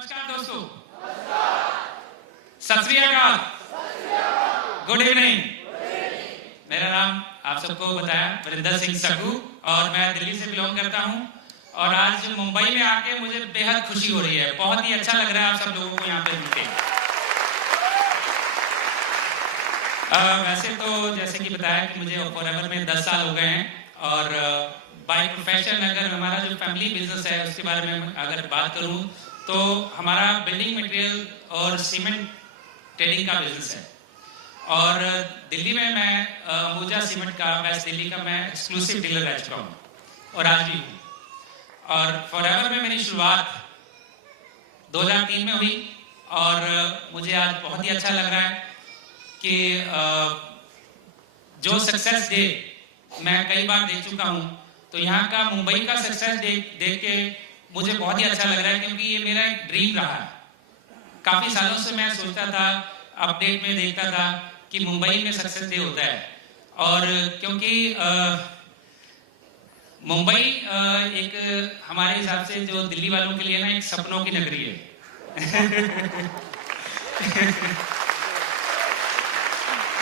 नमस्कार दोस्तों, सत श्री अकाल, गुड इवनिंग। मेरा नाम आप सबको बताया वरिंदर सिंह सकू और मैं दिल्ली से बिलोंग करता हूं। और आज मुंबई में आके मुझे बेहद खुशी हो रही है, बहुत ही अच्छा लग रहा है आप सब लोगों को यहाँ पे मिलके। वैसे तो जैसे कि बताया कि मुझे फॉरएवर में 10 साल हो गए हैं और बाय प्रोफेशन अगर हमारा जो फैमिली बिजनेस है उसके बारे में अगर बात करूं तो हमारा बिल्डिंग मटेरियल और सीमेंट ट्रेडिंग का बिजनेस है। और दिल्ली में मैं अंबुजा सीमेंट का, वेस्ट दिल्ली का मैं एक्सक्लूसिव डीलर रह चुका हूँ और आज भी हूँ। और फॉरएवर में मेरी शुरुआत 2003 में हुई और मुझे आज बहुत ही अच्छा लग रहा है कि जो सक्सेस डे मैं कई बार देख चुका हूँ, तो यहाँ का मुंबई का सक्सेस डे देख के मुझे बहुत ही अच्छा लग रहा है, क्योंकि ये मेरा एक ड्रीम रहा है। काफी सालों से मैं सोचता था, अपडेट में देखता था कि मुंबई में सक्सेस डे होता है। और क्योंकि मुंबई एक हमारे हिसाब से जो दिल्ली वालों के लिए ना एक सपनों की नगरी है।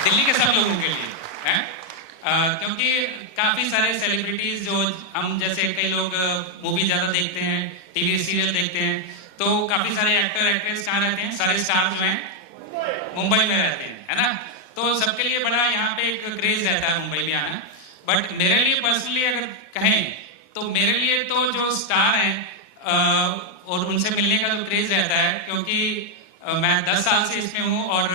दिल्ली के सब लोगों के लिए हैं, क्योंकि काफी सारे सेलिब्रिटीज जो हम जैसे कई लोग मूवी ज्यादा देखते हैं, टीवी सीरियल देखते हैं, तो काफी सारे एक्टर एक्ट्रेस कहाँ रहते हैं, सारे स्टार जो हैं मुंबई में रहते हैं, है ना। तो सबके लिए बड़ा यहाँ पे एक क्रेज रहता है मुंबई में आना। बट मेरे लिए पर्सनली अगर कहें तो मेरे लिए तो जो स्टार हैं और उनसे मिलने का जो क्रेज रहता है, क्योंकि मैं 10 साल से इसमें हूँ और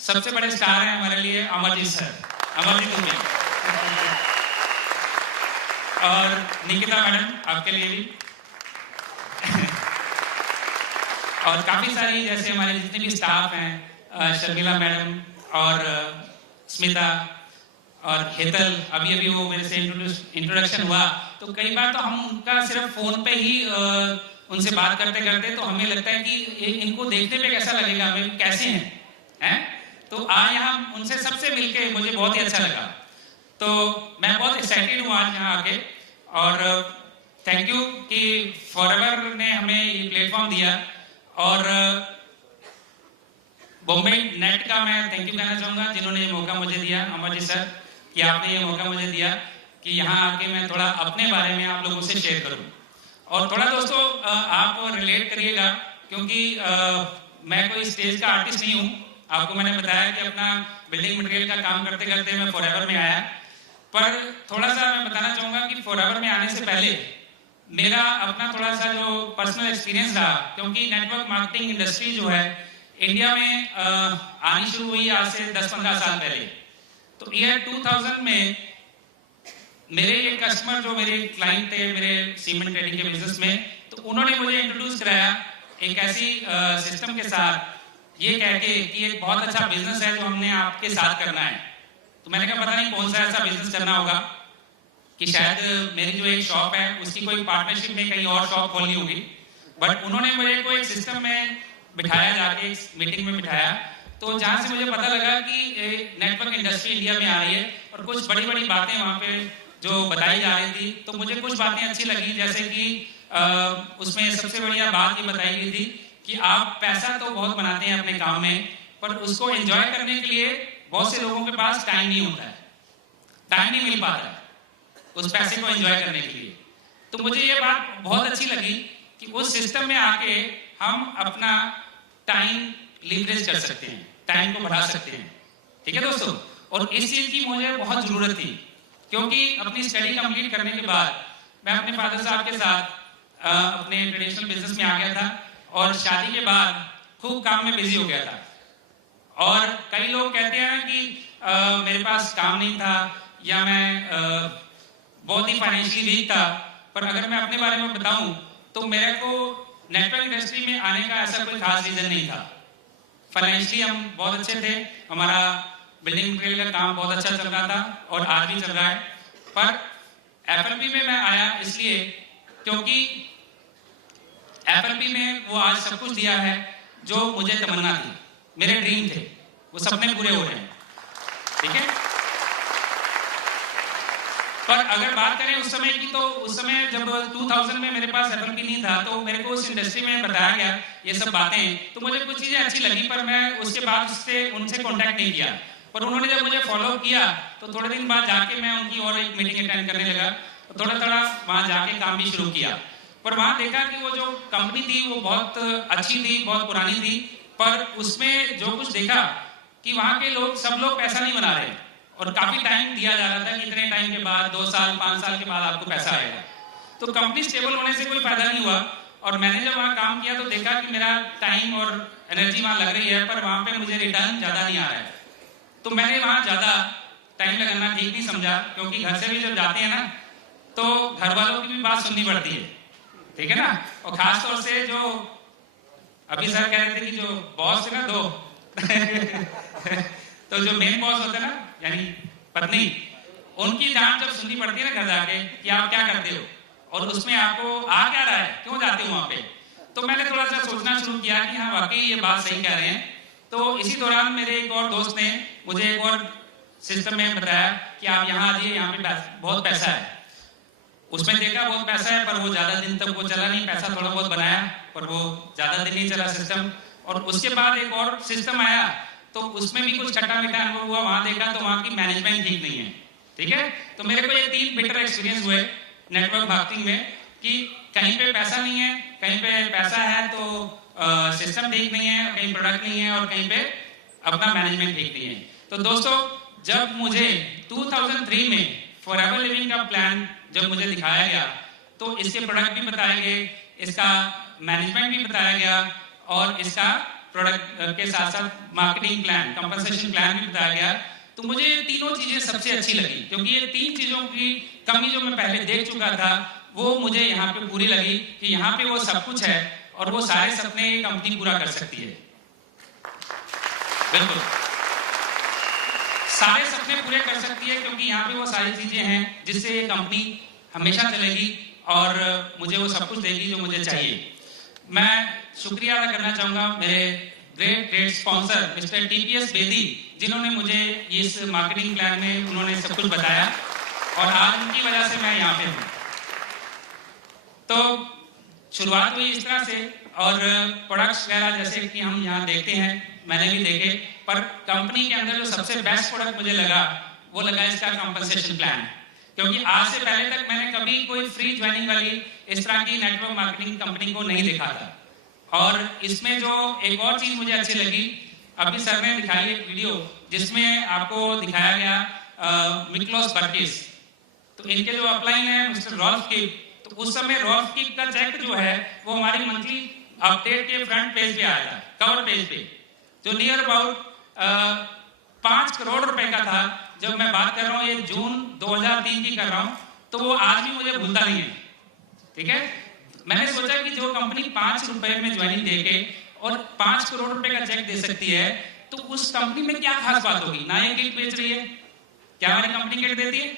सबसे बड़े स्टार हैं हमारे लिए अमरजीत सर, अमरजीत दुबे और निकिता मैडम, आपके लिए भी। और काफी सारी जैसे हमारे जितने भी स्टाफ हैं, शर्मिला मैडम और स्मिता और हेतल, अभी अभी वो मेरे से इंट्रोडक्शन हुआ, तो कई बार तो हम उनका सिर्फ फोन पे ही उनसे बात करते करते तो हमें लगता है कि इनको देखने पे कैसा लगेगा, हमें कैसे हैं। तो आज यहाँ उनसे सबसे मिलके मुझे बहुत ही अच्छा लगा, तो मैं बहुत एक्साइटेड हूँ आज यहाँ आके। और थैंक यू कि फॉरएवर ने हमें ये प्लेटफॉर्म दिया। और बॉम्बे नेट का मैं थैंक यू कहना चाहूँगा जिन्होंने ये मौका मुझे दिया, अमरजीत सर, कि आपने ये मौका मुझे दिया कि यहाँ आके मैं थोड़ा अपने बारे में आप लोगों से शेयर करूँ। और थोड़ा दोस्तों आप रिलेट करिएगा, क्योंकि मैं कोई स्टेज का आर्टिस्ट नहीं हूँ। आपको मैंने बताया कि अपना बिल्डिंग मटेरियल का काम करते करते मैं फॉरएवर में आया, पर थोड़ा सा मैं बताना चाहूँगा कि फॉरएवर में आने से पहले मेरा अपना थोड़ा सा जो पर्सनल एक्सपीरियंस रहा, क्योंकि नेटवर्क मार्केटिंग इंडस्ट्री जो है इंडिया में आनी शुरू हुई आज से 10-15 साल पहले। तो ईयर 2000 में मेरे ये कस्टमर जो मेरे क्लाइंट थे मेरे सीमेंट ट्रेडिंग के बिजनेस में, तो उन्होंने मुझे इंट्रोड्यूस कराया एक ऐसी सिस्टम के साथ, ये कह के कि एक बहुत अच्छा बिजनेस है जो हमने आपके साथ करना है। तो मैंने कहा पता नहीं कौन सा ऐसा बिजनेस करना होगा कि शायद मेरी जो एक शॉप है उसकी कोई पार्टनरशिप में कहीं और शॉप खोलनी होगी। बट उन्होंने मुझे कोई सिस्टम में बिठाया, जाके मीटिंग में बिठाया, तो जहाँ से मुझे पता लगा कि नेटवर्क इंडस्ट्री इंडिया में आ रही है और कुछ बड़ी बड़ी बातें वहाँ पे जो बताई जा रही थी, तो मुझे कुछ बातें अच्छी लगी। जैसे कि उसमें सबसे बढ़िया बात ये बताई गई थी कि आप पैसा तो बहुत बनाते हैं अपने काम में, पर उसको एंजॉय करने के लिए बहुत से लोगों के पास टाइम नहीं होता है, टाइम नहीं मिल पाता है उस पैसे को एंजॉय करने के लिए। तो मुझे ये बात बहुत अच्छी लगी कि उस सिस्टम में आके हम अपना टाइम लीवरेज कर सकते हैं, टाइम को बढ़ा सकते हैं। ठीक है दोस्तों, और इस चीज की मुझे बहुत जरूरत थी, क्योंकि अपनी स्टडी कंप्लीट करने के बाद मैं अपने फादर साहब के साथ अपने ट्रेडिशनल बिजनेस में आ गया था और शादी के बाद खूब काम में बिजी हो गया था। और कई लोग कहते हैं कि मेरे पास काम नहीं था या मैं बहुत ही फाइनेंशियली वीक था, पर अगर मैं अपने बारे में बताऊं तो मेरे को नेटवर्क इंडस्ट्री में आने का ऐसा कोई खास रीजन नहीं था। फाइनेंशियली हम बहुत अच्छे थे, हमारा बिल्डिंग मटेरियल का काम बहुत अच्छा चल रहा था और आज भी चल रहा है। पर एफएलपी में मैं आया इसलिए क्योंकि एफएलपी में वो आज सब कुछ दिया है जो मुझे तमन्ना थी, मेरे ड्रीम थे, वो सपने पूरे हो रहे हैं। ठीक है, पर अगर बात करें उस समय की, तो उस समय जब 2000 में मेरे पास FLP नहीं था, तो मेरे को उस इंडस्ट्री में बताया गया ये सब बातें, तो मुझे कुछ चीज़ें अच्छी लगी, पर मैं उसके बाद उनसे कॉन्टैक्ट नहीं किया। पर उन्होंने जब मुझे फॉलो किया तो थोड़े दिन बाद जाके मैं उनकी और एक मीटिंग अटेंड करने लगा, तो थोड़ा थोड़ा वहाँ जाके काम भी शुरू किया। पर वहाँ देखा कि वो जो कंपनी थी वो बहुत अच्छी थी, बहुत पुरानी थी, पर उसमें जो कुछ देखा कि वहाँ के लोग, सब लोग पैसा नहीं बना रहे, और काफी टाइम दिया जा रहा था कि इतने टाइम के बाद, 2 साल 5 साल के बाद आपको पैसा आएगा। तो कंपनी स्टेबल होने से कोई फायदा नहीं हुआ। और मैंने जब वहाँ काम किया तो देखा कि मेरा टाइम और एनर्जी वहाँ लग रही है, पर वहाँ पे मुझे रिटर्न ज्यादा नहीं आ रहा है। तो मैंने वहाँ ज्यादा टाइम लगाना ठीक नहीं समझा, क्योंकि घर से भी जब जाते हैं ना, तो घर वालों की भी बात सुननी पड़ती है, ठीक है ना। और खासतौर से जो अभी सर कह रहे थे कि जो बॉस है ना, दो तो जो मेन बॉस होते हैं ना, यानी पत्नी, उनकी जान जब सुननी पड़ती है ना घर जाके कि आप क्या करते हो और उसमें आपको आ क्या रहा है, क्यों जाते हो वहां पे, तो मैंने थोड़ा सा सोचना शुरू किया कि हाँ वाकई ये बात सही कह रहे हैं। तो इसी दौरान मेरे एक और दोस्त ने मुझे एक और सिस्टम में बताया कि आप यहाँ आइए, यहाँ पे बहुत पैसा है। उसमें देखा बहुत पैसा है, पर वो ज्यादा दिन तक वो चला नहीं, पैसा थोड़ा बहुत बनाया पर वो ज्यादा दिन नहीं चला सिस्टम। और उसके बाद एक और सिस्टम आया, तो उसमें भी कुछ खट्टा मीठा अनुभव हुआ। वहां देखा तो वहां की मैनेजमेंट ठीक नहीं है, ठीक है। तो मेरे को ये 3 बिटर एक्सपीरियंस हुए नेटवर्क मार्केटिंग में, कि कहीं पे पैसा नहीं है, कहीं पे पैसा है तो सिस्टम ठीक नहीं है, कहीं प्रोडक्ट नहीं है, और कहीं पे अपना मैनेजमेंट ठीक नहीं है। तो दोस्तों, जब मुझे 2003 में फॉरएवर लिविंग का प्लान जब मुझे दिखाया गया, तो इसके प्रोडक्ट भी बताए गए, इसका मैनेजमेंट भी बताया गया, और इसका प्रोडक्ट के साथ साथ मार्केटिंग प्लान, कंपनसेशन प्लान भी बताया गया। तो मुझे ये तीनों चीजें सबसे अच्छी लगी, क्योंकि ये 3 चीजों की कमी जो मैं पहले देख चुका था, वो मुझे यहाँ पे पूरी लगी कि यहाँ पे वो सब कुछ है, और वो सारे सपने ये कंपनी पूरा कर सकती है। बिल्कुल सारे सपने पूरे कर सकती है, क्योंकि यहाँ पे वो सारी चीजें हैं जिससे ये कंपनी हमेशा चलेगी और मुझे वो सब कुछ देगी जो मुझे चाहिए। मैं शुक्रिया अदा करना चाहूंगा मेरे great sponsor mister TPS Bedi, जिन्होंने मुझे इस मार्केटिंग प्लान में उन्होंने सब कुछ बताया, और आज उनकी वजह से मैं यहाँ पे हूँ। तो शुरुआत हुई इस तरह से, और प्रोडक्ट्स वगैरह जैसे कि हम यहाँ देखते हैं, मैंने भी देखे, पर कंपनी के अंदर जो सबसे बेस्ट प्रोडक्ट मुझे लगा वो लगा इसका कंपनसेशन प्लान। क्योंकि आज से पहले तक मैंने कभी कोई फ्री ज्वाइनिंग वाली इस तरह की नेटवर्क मार्केटिंग कंपनी को नहीं देखा था। और इसमें जो एक और चीज मुझे अच्छी लगी, अभी सर ने दिखाई एक वीडियो जिसमें आपको दिखाया गया मिक्लोस बर्किस, तो इनके जो अपलाइन है मिस्टर रॉल्फ किप, तो उस समय रॉल्फ किप का चेक जो है वो हमारी मंथली अपडेट के फ्रंट पेज पे आया था, कवर पेज पे, जो नियर अबाउट 5 करोड़ रुपए का था। जब मैं बात कर रहा हूँ ये जून 2003 की कर रहा हूँ, तो वो आज भी मुझे भूलता नहीं है, ठीक है। मैंने सोचा कि जो कंपनी 5 रुपए में ज्वाइनिंग देके और 5 करोड़ रुपए का चेक दे सकती है, तो उस कंपनी में क्या खास बात होगी। ना ये किट बेच रही है, क्या हमारी कंपनी किट देती है?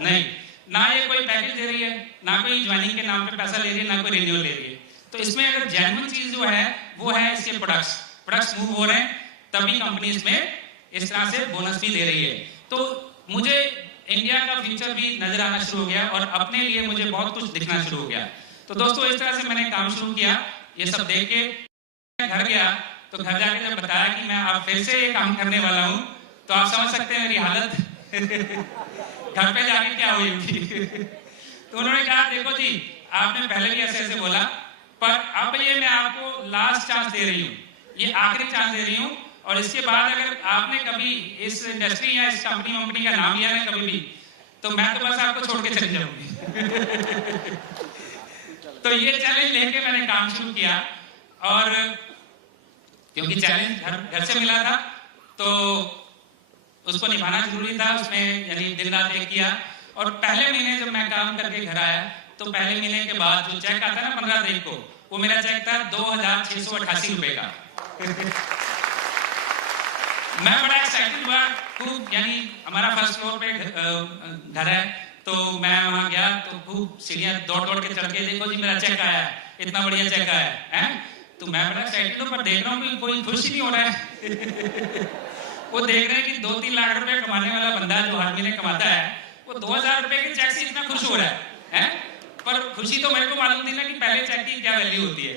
नहीं। ना ये कोई पैकेज दे रही है, ना कोई ज्वाइनिंग के नाम पे पैसा ले रही है, ना कोई रिन्यूअल ले रही है। तो इसमें अगर जेन्युइन चीज जो है वो है इसके प्रोडक्ट्स मूव हो रहे हैं, तभी कंपनी इसमें इस तरह से बोनस भी दे रही है। तो मुझे इंडिया का फ्यूचर भी नजर आना शुरू हो गया, और अपने लिए मुझे बहुत कुछ दिखना शुरू हो गया। तो दोस्तों, इस तरह से मैंने काम शुरू किया। ये सब देख के घर गया, तो घर जाके जब बताया कि मैं अब फिर से ये काम करने वाला हूँ, तो आप समझ सकते हैं मेरी हालत घर पे जाके क्या हुई होगी। तो उन्होंने कहा, देखो जी, आपने पहले भी ऐसे ऐसे बोला, पर अब ये मैं आपको लास्ट चांस दे रही हूँ, ये आखिरी चांस दे रही हूँ, और इसके बाद अगर आपने कभी इस इंडस्ट्री या इस कंपनी का नाम लिया ना कभी भी, तो मैं तो बस आपको छोड़ के चली जाऊंगी। तो ये चैलेंज लेके मैंने काम शुरू किया, और क्योंकि चैलेंज घर से मिला था, तो उसको निभाना जरूरी था। उसमें यानी दिन रात एक किया, और पहले महीने जब मैं काम करके घर आया, तो पहले महीने के बाद जो चेक आता है ना 15 तारीख को, वो मेरा चेक था 2688 रुपए का। मैं बड़ा एक्साइटेड हुआ खूब, यानी हमारा फर्स्ट फ्लोर पे घर है, तो मैं वहां गया, तो खूब सीढ़ियां दौड़ के चढ़ के, देखो जी मेरा चेक आया है, इतना बढ़िया चेक आया है। तो मैं बड़ा एक्साइटेड हूँ, पर देख रहा हूँ कि कोई खुश ही नहीं हो रहा है। वो देख रहे हैं कि 2-3 लाख रुपए कमाने वाला बंदा जो हर महीने कमाता है, वो 2000 रुपए के चेक से इतना खुश हो रहा है? पर खुशी तो मेरे को मालूम थी ना कि पहले चेक की क्या वैल्यू होती है?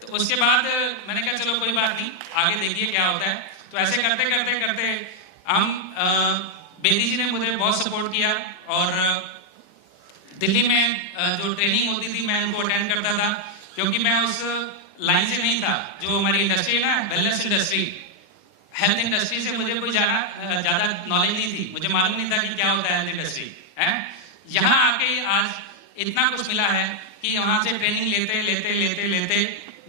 तो उसके बाद मैंने कहा चलो कोई बात नहीं, आगे देखिए क्या होता है। तो ऐसे करते करते करते हम बेदी जी ने मुझे बहुत सपोर्ट किया और दिल्ली में जो ट्रेनिंग होती थी मैं उनको अटेंड करता था, क्योंकि मैं उस लाइन से नहीं था। जो हमारी इंडस्ट्री है ना, वेलनेस इंडस्ट्री, हेल्थ इंडस्ट्री से मुझे कोई ज्यादा नॉलेज नहीं थी। मुझे मालूम नहीं था कि क्या होता है हेल्थ इंडस्ट्री है। यहाँ आके आज इतना कुछ मिला है कि वहां से ट्रेनिंग लेते लेते लेते लेते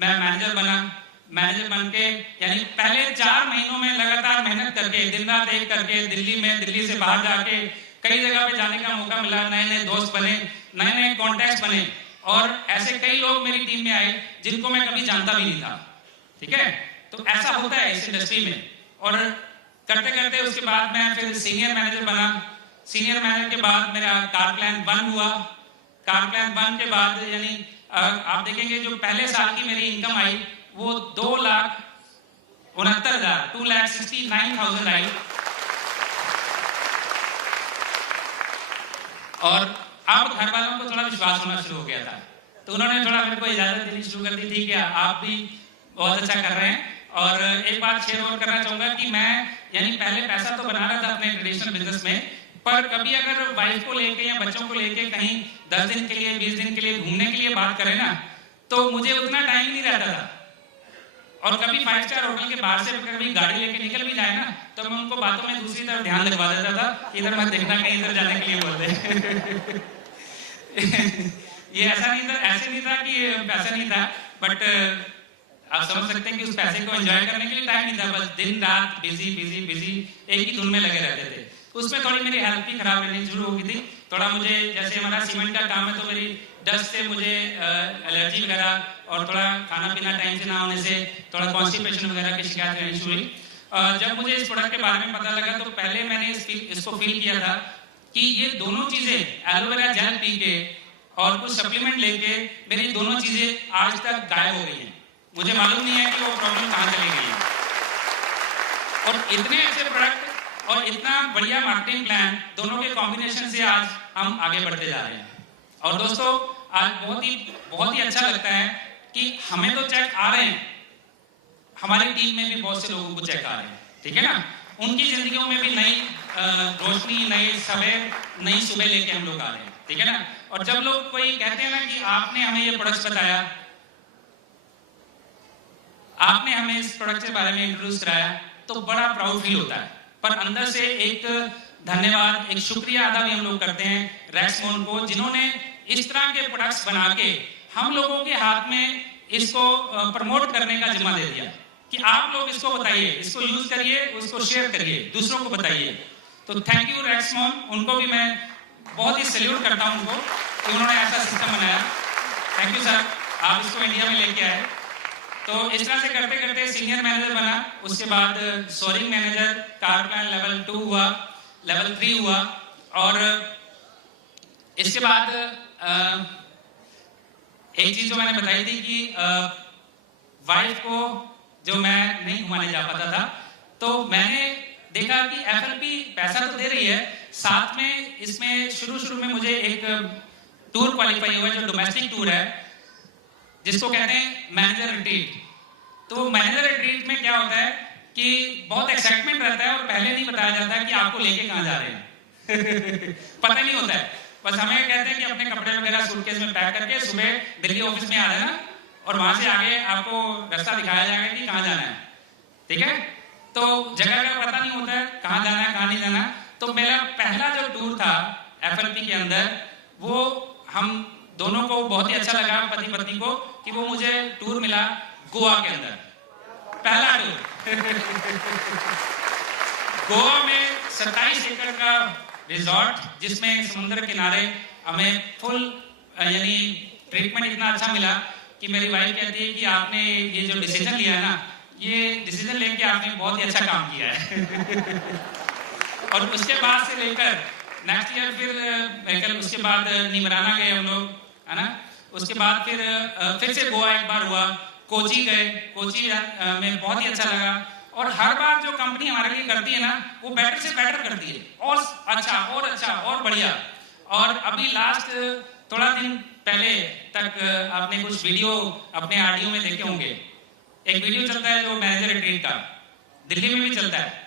मैं मैनेजर बना। मैनेजर बन के यानी पहले 4 महीनों में लगातार मेहनत करके, दिन रात एक करके, दिल्ली से बाहर जाके कई जगह पे जाने का मौका मिला, नए नए दोस्त बने, नए नए कॉन्टेक्ट बने, और ऐसे कई लोग मेरी टीम में आए जिनको मैं कभी जानता भी नहीं था। ठीक है, तो ऐसा होता है इस इंडस्ट्री में। और करते करते उसके बाद मैं फिर सीनियर मैनेजर बना। सीनियर मैनेजर के बाद मेरा कार प्लान 1 हुआ। कार प्लान 1 के बाद यानी आप देखेंगे जो पहले साल की मेरी इनकम आई वो 2,69,000 2,69,000 आई। और अब घर वालों को थोड़ा विश्वास होना शुरू हो गया था, तो उन्होंने थोड़ा मेरे को इजाजत देनी शुरू कर दी थी कि आप भी बहुत अच्छा कर रहे हैं। और एक बात शेयर और करना चाहूंगा कि मैं यानी पहले पैसा तो बना रहा था अपने ट्रेडिशनल बिजनेस में, पर कभी अगर वाइफ को लेके या बच्चों को लेके कहीं 10 दिन के लिए 20 दिन के लिए घूमने के लिए बात करें ना, तो मुझे उतना टाइम नहीं रहता था। और कभी 5 स्टार होटल के बाहर से कभी गाड़ी लेके निकल भी जाए ना, तो मैं उनको बातों में दूसरी तरफ ध्यान लगवा देता था, इधर मत देखना, कहीं इधर जाने के लिए बोलते। ये ऐसा नहीं था, ऐसे नहीं था कि पैसा नहीं था, बट आप समझ सकते हैं कि उस पैसे को एंजॉय करने के लिए टाइम नहीं था। बस दिन रात बिजी बिजी बिजी एक ही धुन में लगे रहते थे। उसमें थोड़ी मेरी हेल्थ भी खराब रहनी शुरू हो गई थी। थोड़ा मुझे, जैसे हमारा सीमेंट का काम है, तो मेरी डस्ट से मुझे एलर्जी वगैरह, और थोड़ा खाना पीना टाइम से ना होने से थोड़ा कॉन्स्टिपेशन वगैरह की शिकायत रहनी शुरू हुई। जब मुझे इस प्रोडक्ट के बारे में पता लगा तो पहले मैंने इसको फील किया था कि ये दोनों चीजें, एलोवेरा जेल पी के और कुछ सप्लीमेंट लेके, मेरी दोनों चीजें आज तक गायब हो गई हैं। मुझे मालूम नहीं है कि वो प्रॉब्लम कहां चली गई है। और इतने अच्छे प्रोडक्ट और इतना बढ़िया मार्केटिंग प्लान, दोनों के कॉम्बिनेशन से आज हम आगे बढ़ते जा रहे हैं। और दोस्तों आज बहुत ही अच्छा लगता है कि हमें तो चेक आ रहे हैं, हमारी टीम में भी बहुत से लोगों को चेक आ रहे हैं। ठीक है ना, उनकी जिंदगियों में भी नई रोशनी, नई सुबह लेके हम लोग आ रहे हैं। ठीक है ना। और जब लोग कोई कहते हैं ना कि आपने हमें ये प्रोडक्ट बताया, आपने हमें इस प्रोडक्ट के बारे में इंट्रोड्यूस कराया, तो बड़ा प्राउड फील होता है। पर अंदर से एक धन्यवाद, एक शुक्रिया अदा भी हम लोग करते हैं रैक्समोन को, जिन्होंने इस तरह के प्रोडक्ट्स बना के हम लोगों के हाथ में इसको प्रमोट करने का जिम्मा दे दिया कि आप लोग इसको बताइए, इसको यूज करिए, उसको शेयर करिए, दूसरों को बताइए। तो थैंक यू रैक्समोन, उनको भी मैं बहुत ही सैल्यूट करता हूं उनको कि उन्होंने ऐसा सिस्टम बनाया। थैंक यू सर, आप इसको इंडिया में लेके आए। तो इस तरह से करते करते सीनियर मैनेजर बना, उसके बाद सोरिंग मैनेजर, कार प्लान लेवल 2 हुआ, लेवल 3 हुआ, और इसके बाद एक चीज जो मैंने बताई थी कि वाइफ को जो मैं नहीं घुमाने जा पाता था, तो मैंने देखा कि एफएलपी पैसा तो दे रही है, साथ में इसमें शुरू में मुझे एक टूर क्वालिफाई हुआ जो डोमेस्टिक टूर है, जिसको कहते हैं मैनेजर रिट्रीट। तो मैनेजर रिट्रीट में क्या होता है कि बहुत एक्साइटमेंट रहता है और पहले नहीं बताया जाता है कि आपको लेके कहां जा रहे हैं। पता नहीं होता है, बस हमें कहते हैं कि अपने कपड़े वगैरह सूटकेस में पैक करके सुबह दिल्ली ऑफिस में आ जाना, और वहां से आगे आपको रास्ता दिखाया जाएगा कि कहां जाना है। ठीक है, तो जगह का पता नहीं होता है कहां जाना है कहां नहीं जाना। तो मेरा पहला जो टूर था एफएलपी के अंदर, वो हम दोनों को बहुत ही अच्छा लगा, पति पत्नी को, कि वो मुझे टूर मिला गोवा के अंदर, पहला टूर। गोवा में 27 एकड़ का रिजॉर्ट, जिसमें समुद्र किनारे हमें फुल यानी ट्रीटमेंट इतना अच्छा मिला कि मेरी वाइफ कहती है कि आपने ये जो डिसीजन लिया है ना, ये डिसीजन लेके आपने बहुत ही अच्छा काम किया है। और उसके बाद से लेकर नेक्स्ट ईयर फिर उसके बाद निमराना गए हम लोग, है ना। उसके बाद फिर से गोवा एक बार हुआ, कोची गए, कोची में बहुत ही अच्छा लगा। और हर बार जो कंपनी हमारे लिए करती है ना, वो बेटर से बेटर करती है, और अच्छा और बढ़िया। और अभी लास्ट थोड़ा दिन पहले तक आपने कुछ वीडियो अपने ऑडियो में देखे होंगे। एक वीडियो चलता है जो मैनेजर रिट्रीट का, दिल्ली में भी चलता है।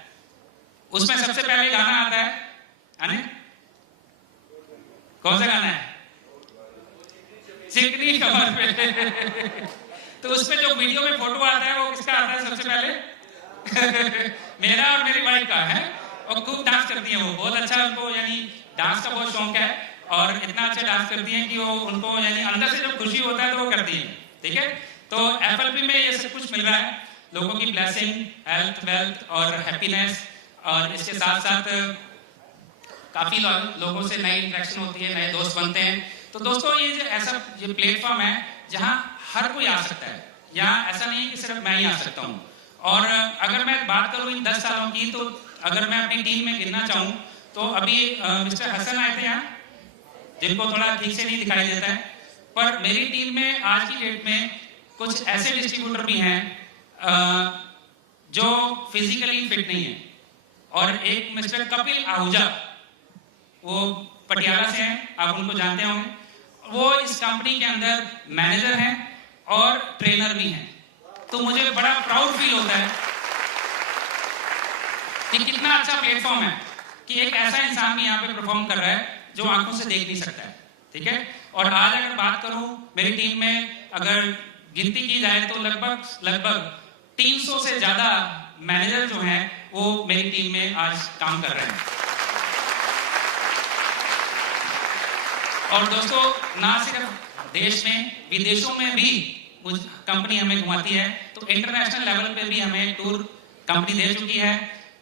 उसमें सबसे पहले गाना आता है, कौन सा गाना है? चिकनी कमर पे। तो उसमें जो वीडियो में फोटो आता है वो किसका आता है सबसे पहले? मेरा और मेरी वाइफ का है। और खूब डांस करती है वो, बहुत अच्छा, उनको यानी डांस का बहुत शौक है। और इतना अच्छा डांस करती हैं कि वो उनको यानी अंदर से जब खुशी होता है तो वो करती है। ठीक है, तो FLP में ये सब कुछ मिल रहा है, लोगों की ब्लेसिंग, हेल्थ, वेल्थ और हैप्पीनेस। और इसके साथ साथ काफी लोगों से नई इंटरेक्शन होती है, नए दोस्त बनते हैं। तो दोस्तों ये जो ऐसा ये प्लेटफॉर्म है जहां हर कोई आ सकता है, यहाँ ऐसा नहीं है कि सिर्फ मैं ही आ सकता हूँ। और अगर मैं बात करूँ इन 10 सालों की, तो अगर मैं अपनी टीम में गिनना चाहूँ तो अभी मिस्टर हसन आए थे यहाँ, जिनको थोड़ा ठीक से नहीं दिखाई देता है। पर मेरी टीम में आज की डेट में कुछ ऐसे डिस्ट्रीब्यूटर भी हैं जो फिजिकली फिट नहीं है। और एक मिस्टर कपिल आहूजा, वो पटियाला से हैं, आप उनको जानते होंगे। वो इस कंपनी के अंदर मैनेजर हैं और ट्रेनर भी हैं। तो मुझे बड़ा प्राउड फील होता है कि कितना अच्छा प्लेटफॉर्म है कि एक ऐसा इंसान भी यहाँ पे परफॉर्म कर रहा है जो आंखों से देख नहीं सकता है। ठीक है, और आज अगर बात करूं मेरी टीम में, अगर गिनती की जाए तो लगभग 300 से ज्यादा मैनेजर जो हैं वो मेरी टीम में आज काम कर रहे हैं। और दोस्तों, ना सिर्फ देश में, विदेशों में भी कंपनी हमें घुमाती है। तो इंटरनेशनल लेवल पे भी हमें टूर कंपनी दे चुकी है।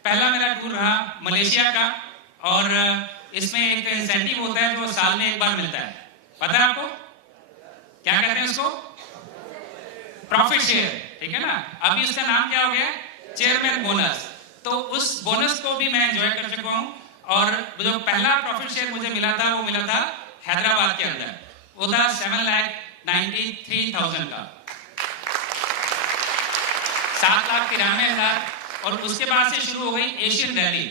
पहला मेरा टूर रहा मलेशिया का, और इसमें एक इंसेंटिव होता है जो साल में एक बार मिलता है। पता है आपको क्या कहते हैं उसको? Profit share. ठीक है ना, अभी उसका नाम क्या हो गया? Chairman bonus. तो उस बोनस को भी मैं एंजॉय कर चुका हूं। और जो पहला प्रॉफिट शेयर मुझे मिला था वो मिला था हैदराबाद के अंदर, वो था 7,93,000 का, 7,93,000। और उसके बाद से शुरू हो गई एशियन रैली।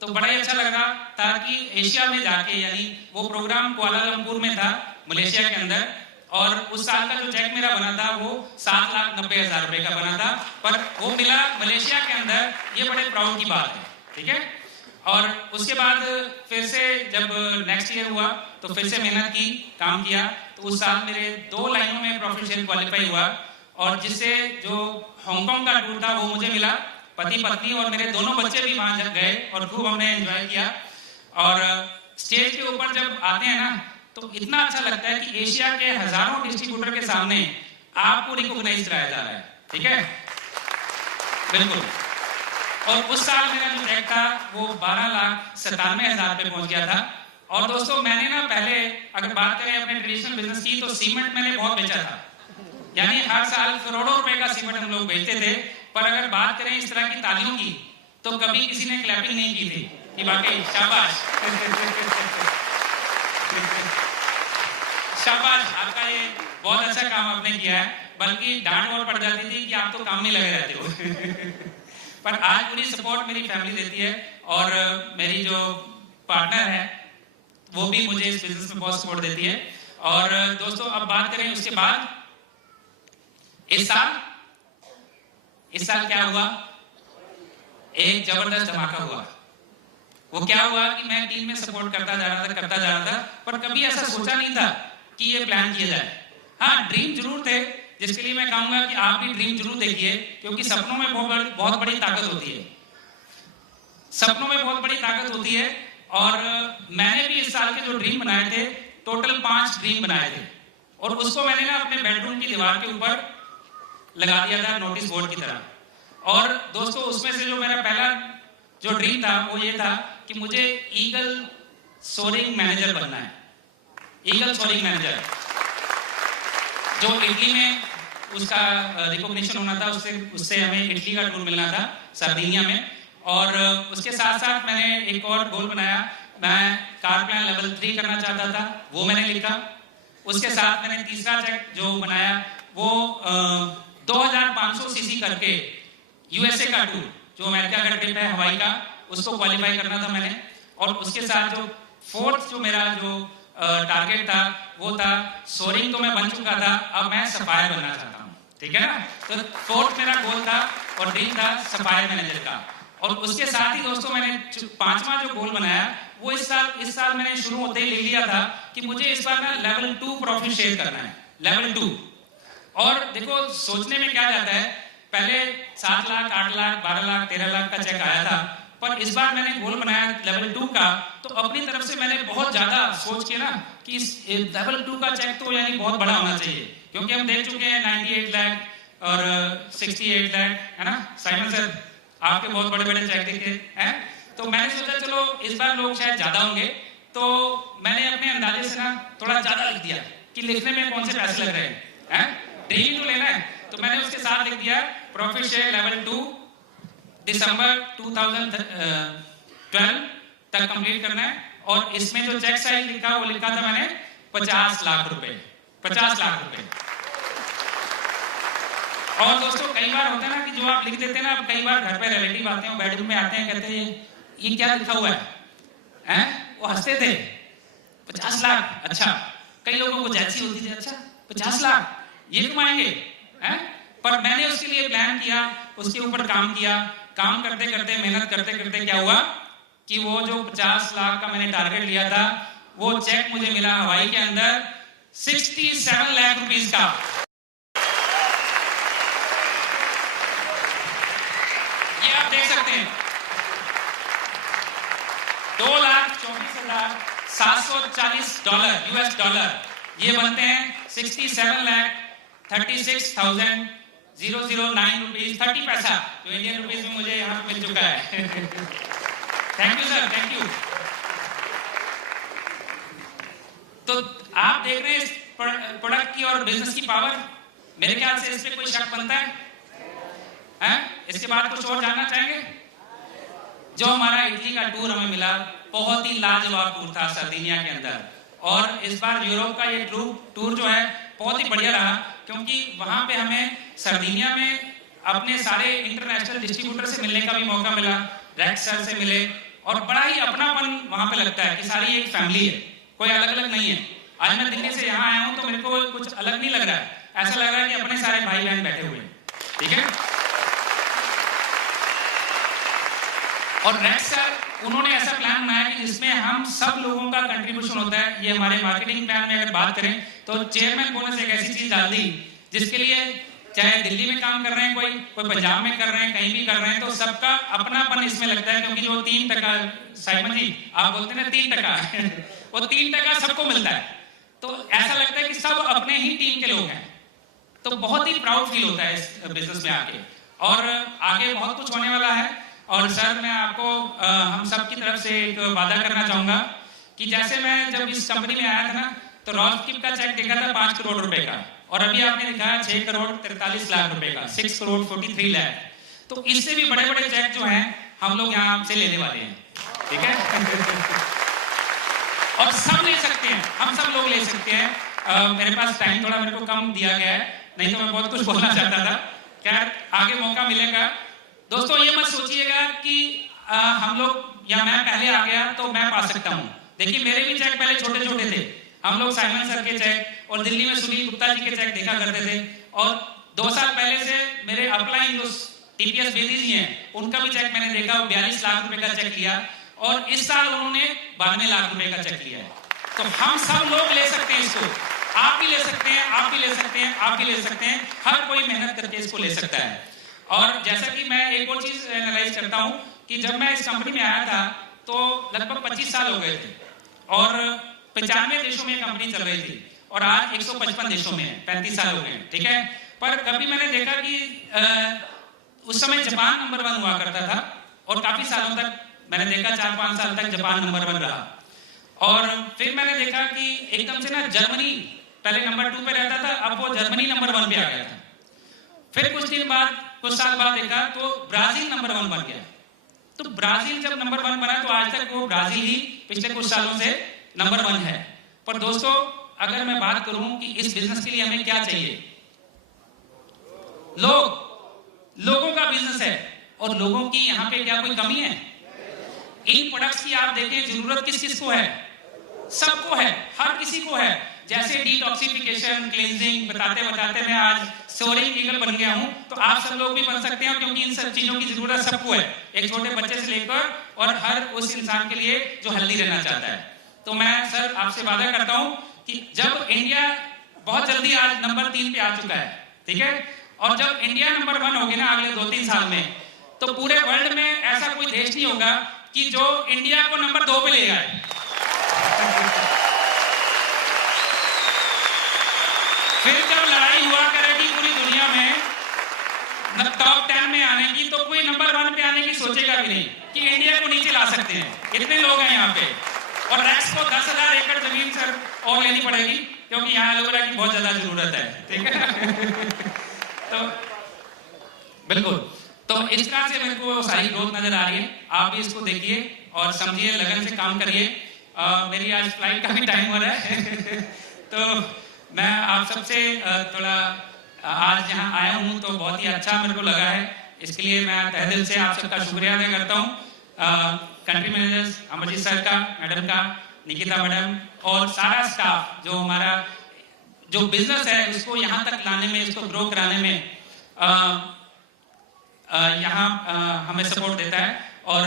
तो बड़ा ही अच्छा लगा था कि एशिया में जाके, यानी वो प्रोग्राम कुआलालंपुर में था मलेशिया के अंदर। और उस साल का जो चेक मेरा बना था वो 7,90,000 रुपए का बना था, पर वो मिला मलेशिया के अंदर। ये बड़े प्राउड की बात है। ठीक है, और उसके बाद फिर से जब नेक्स्ट ईयर हुआ तो फिर से मेहनत की, काम किया। तो उस साल मेरे 2 लाइनों में प्रॉफिट शेयर क्वालिफाई हुआ, और जिससे जो हांगकांग का टूर था वो मुझे मिला। पति पत्नी और मेरे दोनों बच्चे भी वहां गए और खूब हमने एंजॉय किया। और स्टेज के ऊपर जब आते हैं ना तो इतना अच्छा लगता है कि एशिया के हजारों डिस्ट्रीब्यूटर के सामने आपको रिकॉग्नाइज कराया जा रहा है। ठीक है, बिल्कुल। और उस साल मेरा जो चेक था वो 12,97,000 पे पहुंच गया था। और दोस्तों, मैंने ना पहले अगर बात करें अपने ट्रेडिशनल बिजनेस की, तो सीमेंट मैंने बहुत बेचा था, यानी हर साल करोड़ों रुपए का सीमेंट हम लोग बेचते थे। पर अगर बात करें इस तरह की तालियों की, तो कभी किसी ने क्लैपिंग नहीं की थी कि वाकई शाबाश शाबाश, आपका ये बहुत अच्छा काम आपने किया है। बल्कि डांट और पड़ जाती थी कि आप तो काम में लगे रहते हो। पर आज पूरी सपोर्ट मेरी फैमिली देती है, और मेरी जो पार्टनर है वो भी मुझे इस बिजनेस में बहुत सपोर्ट देती है। और दोस्तों, अब बात करें उसके बाद, इस साल क्या हुआ? एक जबरदस्त धमाका हुआ। वो क्या हुआ कि मैं टीम में सपोर्ट करता जा रहा था, पर कभी ऐसा सोचा नहीं था कि ये प्लान किया जाए। हाँ, ड्रीम जरूर थे, जिसके लिए मैं कहूंगा कि आप भी ड्रीम जरूर देखिए, क्योंकि सपनों में बहुत बड़ी ताकत होती है। सपनों में बहुत बड़ी ताकत होती है। और मैंने भी इस साल के जो ड्रीम बनाए थे, टोटल 5 ड्रीम बनाए थे, और उसको मैंने ना अपने बेडरूम की दीवार के ऊपर लगा दिया था नोटिस बोर्ड की तरह। और दोस्तों, उसमें से जो मेरा पहला जो ड्रीम था वो ये था कि मुझे ईगल सोरिंग मैनेजर बनना है। ईगल सोरिंग मैनेजर, जो इटली में उसका रिकॉग्निशन होना था, उससे हमें इटली का टूर मिलना था सर्दिनिया में। और उसके साथ साथ मैंने एक और गोल बनाया, मैं कार प्लान लेवल 3 करना चाहता था, वो मैंने लिखा। उसके साथ मैंने तीसरा चेक जो बनाया वो 2500 सीसी करके यूएसए का टूर, जो अमेरिका का ट्रिप है हवाई का, उसको क्वालिफाई करना था मैंने। और उसके साथ जो फोर्थ जो मेरा जो टारगेट था वो था सोरिंग, तो मैं बन चुका था, अब मैं सफायर बनना चाहता हूँ, ठीक है ना। तो फोर्थ मेरा गोल था और ड्रीम था सफायर मैनेजर का। और उसके साथ ही दोस्तों मैंने पांचवा जो गोल बनाया वो इस साल मैंने शुरू होते ही लिख लिया था कि मुझे इस बार ना लेवल 2 प्रॉफिट शेयर करना है, लेवल 2। और देखो सोचने में क्या जाता है, पहले 7 लाख 8 लाख 12 लाख 13 लाख का चेक आया था, पर इस बार मैंने गोल बनाया लेवल 2 का। तो अपनी तरफ से मैंने बहुत ज्यादा सोच के ना कि इस लेवल 2 का चेक तो यानी बहुत बड़ा होना चाहिए, क्योंकि हम देख चुके हैं 98 लाख और 68 लाख, है ना साइमन सर, आपके बहुत बड़े बड़े चेक दिखे हैं। तो मैंने सोचा चलो इस बार लोग शायद ज्यादा होंगे, तो मैंने अपने अंदाजे से ना थोड़ा ज्यादा लिख दिया कि लिखने में कौन से पैसे लग रहे हैं, ड्रीम तो लेना है। तो मैंने उसके साथ लिख दिया प्रॉफिट शेयर लेवल 2 दिसंबर 2012 तक कंप्लीट करना है। और इसमें जो चेक साइज लिखा वो लिखा था मैंने 50 लाख रुपए, 50 लाख रुपए। और दोस्तों कई बार होता है ना कि जो आप लिख देते हैं ना, कई बार घर पे रिलेटिव आते हैं, बेडरूम में आते हैं, कहते हैं ये क्या लिखा हुआ है, वो हंसते थे 50 लाख, अच्छा। कई लोगों को जैसी होती थी, अच्छा 50 लाख ये कमाएंगे, पर मैंने उसके लिए प्लान किया, उसके ऊपर काम किया। काम करते करते मेहनत करते करते क्या हुआ कि वो जो 50 लाख का मैंने टारगेट लिया था वो चेक मुझे मिला हवाई के अंदर 67 लाख रुपीस का। ये आप देख सकते हैं, $2,24,740 यूएस डॉलर, ये बनते हैं 67,36,009 रुपीज 30 पैसा, जो इंडियन रुपीज में मुझे यहाँ मिल चुका है। Thank you sir, thank you. तो आप देख रहे हैं इस प्रोडक्ट की और बिजनेस की पावर। मेरे ख्याल से इस पे कोई शक बनता है? इसके बाद कुछ और जानना चाहेंगे? जो हमारा इटली का टूर हमें मिला, बहुत ही लाजवाब टूर था सर्दिनिया के अंदर। और इस बार यूरोप का ये टूर जो है बहुत ही बढ़िया रहा, क्योंकि वहां पे हमें सर्दिनिया में अपने सारे इंटरनेशनल डिस्ट्रीब्यूटर से मिलने का भी मौका मिला, रेक्स सर से मिले, और बड़ा ही अपनापन वहां पे लगता है कि सारी एक फैमिली है, कोई अलग अलग नहीं है। आज मैं दिल्ली से यहाँ आया हूँ तो मेरे को कुछ अलग नहीं लग रहा है, ऐसा लग रहा है कि अपने सारे भाई बहन बैठे हुए हैं, ठीक है। और रेक्स सर उन्होंने ऐसा प्लान बनाया कि जिसमें हम सब लोगों का कंट्रीब्यूशन होता है। ये हमारे मार्केटिंग प्लान में अगर बात करें तो चेयरमैन बोनस एक ऐसी चीज डाल दी जिसके लिए चाहे दिल्ली में काम कर रहे हैं, कोई पंजाब में कर रहे हैं, कहीं भी कर रहे हैं, तो सबका अपनापन इसमें लगता है। क्योंकि जो 3% साइमन जी आप बोलते हैं ना 3%, वो 3% सबको मिलता है, तो ऐसा लगता है कि सब अपने ही टीम के लोग हैं। तो बहुत ही प्राउड फील होता है इस बिजनेस में आके, और आगे बहुत कुछ होने वाला है। और सर मैं आपको हम सब की तरफ से एक वादा करना चाहूंगा कि जैसे मैं जब इस कंपनी में आया था ना, तो रॉस्किप का चेक देखा था 5 करोड़ रुपए का, और अभी आपने दिखाया 6 करोड़ 43 लाख रुपए का, 6 करोड़ 43 लाख। तो इससे भी बड़े बड़े चेक जो हैं हम लोग यहाँ से लेने वाले हैं, ठीक है। और सब ले सकते हैं, हम सब लोग ले सकते हैं। मेरे पास टाइम थोड़ा मेरे को कम दिया गया है, नहीं तो मैं बहुत कुछ बोलना चाहता था। खैर आगे मौका मिलेगा। दोस्तों ये मत सोचिएगा कि हम लोग या मैं पहले आ गया तो मैं पा सकता हूँ। देखिए मेरे भी चेक पहले छोटे छोटे थे, हम लोग साइमन सर के चेक और दिल्ली में सुनील गुप्ता जी के चेक देखा करते थे। और 2 साल पहले से मेरे अपलाइन जो टीपीएस बेदी जी हैं उनका भी चेक मैंने देखा, 42 लाख रुपए का चेक लिया, और इस साल उन्होंने 92 लाख रुपए का चेक लिया है। तो हम सब लोग ले सकते हैं इसको, आप भी ले सकते हैं, आप भी ले सकते हैं, आप भी ले सकते हैं, हर कोई मेहनत करके इसको ले सकता है। और जैसा कि मैं एक और चीज एनालाइज करता हूं कि जब मैं इस कंपनी में आया था तो लगभग 25 साल हो गए थे, और 95 देशों में कंपनी चल रही थी, और आज 155 देशों में 35 साल हो गए, ठीक है। पर कभी मैंने देखा कि उस समय जापान नंबर 1 हुआ करता था, और काफी सालों तक मैंने देखा 4-5 साल तक जापान नंबर 1 रहा। और फिर मैंने देखा कि एकदम से ना जर्मनी पहले नंबर 2 पे रहता था, अब वो जर्मनी नंबर 1 पे आ गया था। फिर कुछ साल बाद देखा तो ब्राजील नंबर 1 बन गया। तो ब्राजील जब नंबर 1 बना तो आज तक वो ब्राजील ही पिछले कुछ सालों से नंबर 1 है। पर दोस्तों अगर मैं बात करूं कि इस बिजनेस के लिए हमें क्या चाहिए, लोगों का बिजनेस है। और लोगों की यहाँ पे क्या कोई कमी है? इन प्रोडक्ट्स की आप देखें, जरूरत किस किस को है? सबको है, हर किसी को है। जैसे डिटॉक्सिफिकेशन, क्लींजिंग बताते बताते मैं आज सोअरिंग ईगल बन गया हूं, तो आप सब लोग भी बन सकते हैं, क्योंकि इन सब चीजों की जरूरत सबको है, एक छोटे बच्चे से लेकर और हर उस इंसान के लिए जो हेल्दी रहना चाहता है। तो मैं सर आपसे वादा करता हूं कि जब इंडिया बहुत जल्दी आज नंबर 3 पे आ चुका है, ठीक है, और जब इंडिया नंबर 1 होगी ना अगले 2-3 साल में, तो पूरे वर्ल्ड में ऐसा कोई देश नहीं होगा कि जो इंडिया को नंबर 2 पे ले जाए। फिर जब लड़ाई हुआ करेगी पूरी दुनिया में टॉप 10 में आने की, तो कोई नंबर 1 पे आने की सोचेगा भी नहीं कि इंडिया को नीचे ला सकते हैं। कितने लोग हैं यहाँ पे, और रैक्स को 10,000 एकड़ जमीन सर और लेनी पड़ेगी, क्योंकि यहाँ एलोवेरा की बहुत ज्यादा जरूरत है, ठीक है। तो बिल्कुल, तो इस तरह से मेरे को सारी ग्रोथ नजर आ रही है। आप भी इसको देखिए और समझिए, लगन से काम करिए। मेरी आज फ्लाइट का भी टाइम हो रहा है तो मैं आप सबसे थोड़ा आज यहाँ आया हूँ तो बहुत ही अच्छा मेरे को लगा है। इसके लिए मैं तहे दिल से आप सबका शुक्रिया अदा करता हूँ। कंट्री मैनेजर्स अमरजीत सर का, मैडम का, निकिता मैडम और सारा स्टाफ जो हमारा जो बिजनेस है उसको यहाँ तक लाने में, इसको ग्रो कराने में यहाँ हमें सपोर्ट देता है। और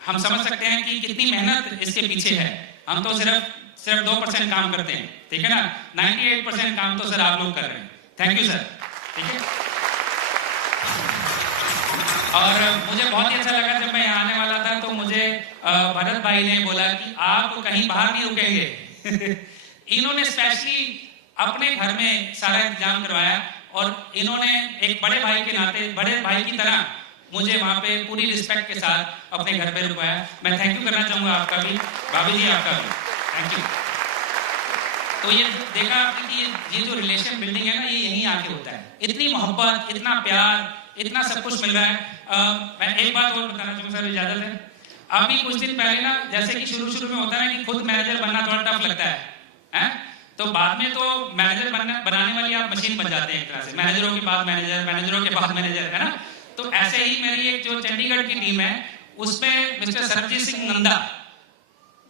हम समझ सकते हैं कि कितनी मेहनत इसके पीछे है। हम तो सिर्फ 2% काम करते हैं, ठीक है ना, 98% काम तो सर आप लोग कर रहे हैं। थैंक यू सर, ठीक है। और मुझे बहुत ही अच्छा लगा जब मैं यहाँ आने वाला था तो मुझे भरत भाई ने बोला कि आप कहीं बाहर नहीं रुकेंगे इन्होंने स्पेशली अपने घर में सारा इंतजाम करवाया और इन्होंने एक बड़े भाई के नाते, बड़े भाई की तरह मुझे वहाँ पे पूरी रिस्पेक्ट के साथ अपने घर पे रुकवाया। मैं थैंक यू करना चाहूँगा आपका भी, भाभी जी आपका भी थैंक यू। तो ये देखा आपने कि ये जो रिलेशन बिल्डिंग है ना, ये यहीं आके होता है। इतनी मोहब्बत, इतना प्यार, इतना सब कुछ मिल रहा है। मैं एक बात और बताना चाहूँगा सर, इजाजत है। अभी कुछ दिन पहले ना, जैसे कि शुरू में होता है ना कि खुद मैनेजर बनना थोड़ा टफ लगता है, तो बाद में तो मैनेजर बनाने वाली आप मशीन बन जाते हैं एक तरह से। मैनेजरों के बाद मैनेजर, मैनेजरों के बाद मैनेजर, है ना। तो ऐसे ही मेरी एक जो चंडीगढ़ की टीम है उसमें मिस्टर सरबजीत सिंह नंदा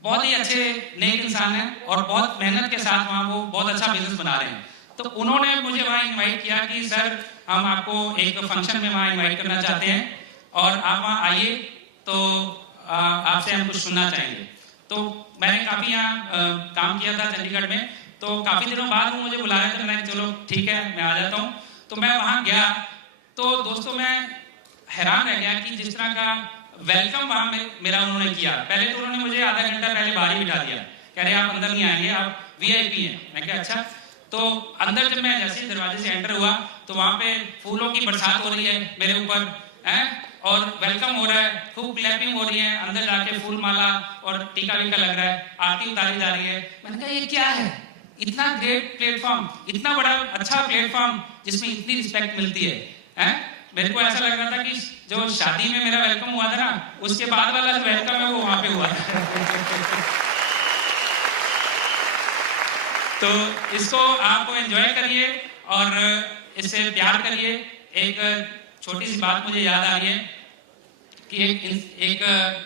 बहुत ही अच्छे नेक इंसान है और बहुत मेहनत के साथ वहाँ वो बहुत अच्छा बिजनेस बना रहे हैं। तो उन्होंने मुझे वहाँ इनवाइट किया कि सर हम आपको एक फंक्शन में वहाँ इनवाइट करना चाहते हैं और आप वहाँ आइए, तो आपसे हम कुछ सुनना चाहेंगे। तो मैंने काफ़ी यहाँ काम किया था चंडीगढ़ में, तो काफ़ी दिनों बाद वो मुझे बुलाया तो मैंने चलो ठीक है मैं आ जाता हूँ। तो मैं वहाँ गया तो दोस्तों मैं हैरान रह गया कि जिस तरह का वेलकम वहाँ मेरा उन्होंने किया। पहले तो उन्होंने मुझे आधा घंटा पहले बाहर ही बिठा दिया, कह रहे आप अंदर नहीं आएंगे, आप VIP हैं। मैं कहा अच्छा। तो अंदर जब मैं जैसे दरवाजे से एंटर हुआ तो वहाँ पे फूलों की बरसात हो रही है मेरे ऊपर, और वेलकम हो रहा है, खूब क्लैपिंग हो रही है, अंदर जाके फूल माला और टीका वीका लग रहा है, आरती उतारी जा रही है। मैंने कहा ये क्या है, इतना ग्रेट प्लेटफॉर्म, इतना बड़ा अच्छा प्लेटफॉर्म जिसमें इतनी रिस्पेक्ट मिलती है। मेरे को ऐसा लग रहा था कि जो शादी में मेरा वेलकम हुआ था ना, उसके बाद वाला जो वेलकम है वो वहां पे हुआ था। तो इसको आप एंजॉय करिए और इससे प्यार करिए। एक छोटी सी बात मुझे याद आ रही है कि एक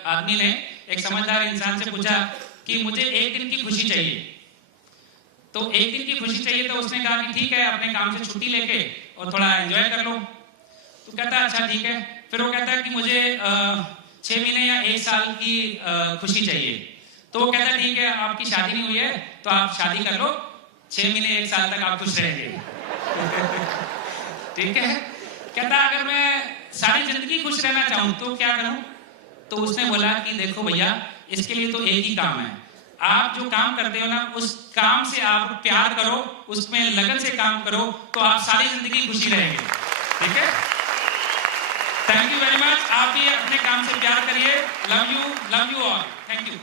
आदमी ने एक समझदार इंसान से पूछा कि मुझे एक दिन की खुशी चाहिए। तो एक दिन की खुशी चाहिए, तो उसने कहा कि ठीक है अपने काम से छुट्टी लेके और थोड़ा एंजॉय कर लो। तो कहता है अच्छा ठीक है। फिर वो कहता है कि मुझे 6 महीने या 1 साल की खुशी चाहिए। तो वो कहता है ठीक है आपकी शादी नहीं हुई है तो आप शादी कर लो, 6 महीने 1 साल तक आप खुश रहेंगे। ठीक है। कहता अगर मैं सारी जिंदगी खुश रहना चाहूं तो क्या करूं? तो उसने बोला कि देखो भैया इसके लिए तो एक ही काम है, आप जो काम करते हो ना उस काम से आप प्यार करो, उसमें लगन से काम करो, तो आप सारी जिंदगी खुशी रहेंगे। ठीक है। Thank you very much. आप भी अपने काम से प्यार करिए। Love you all. Thank you.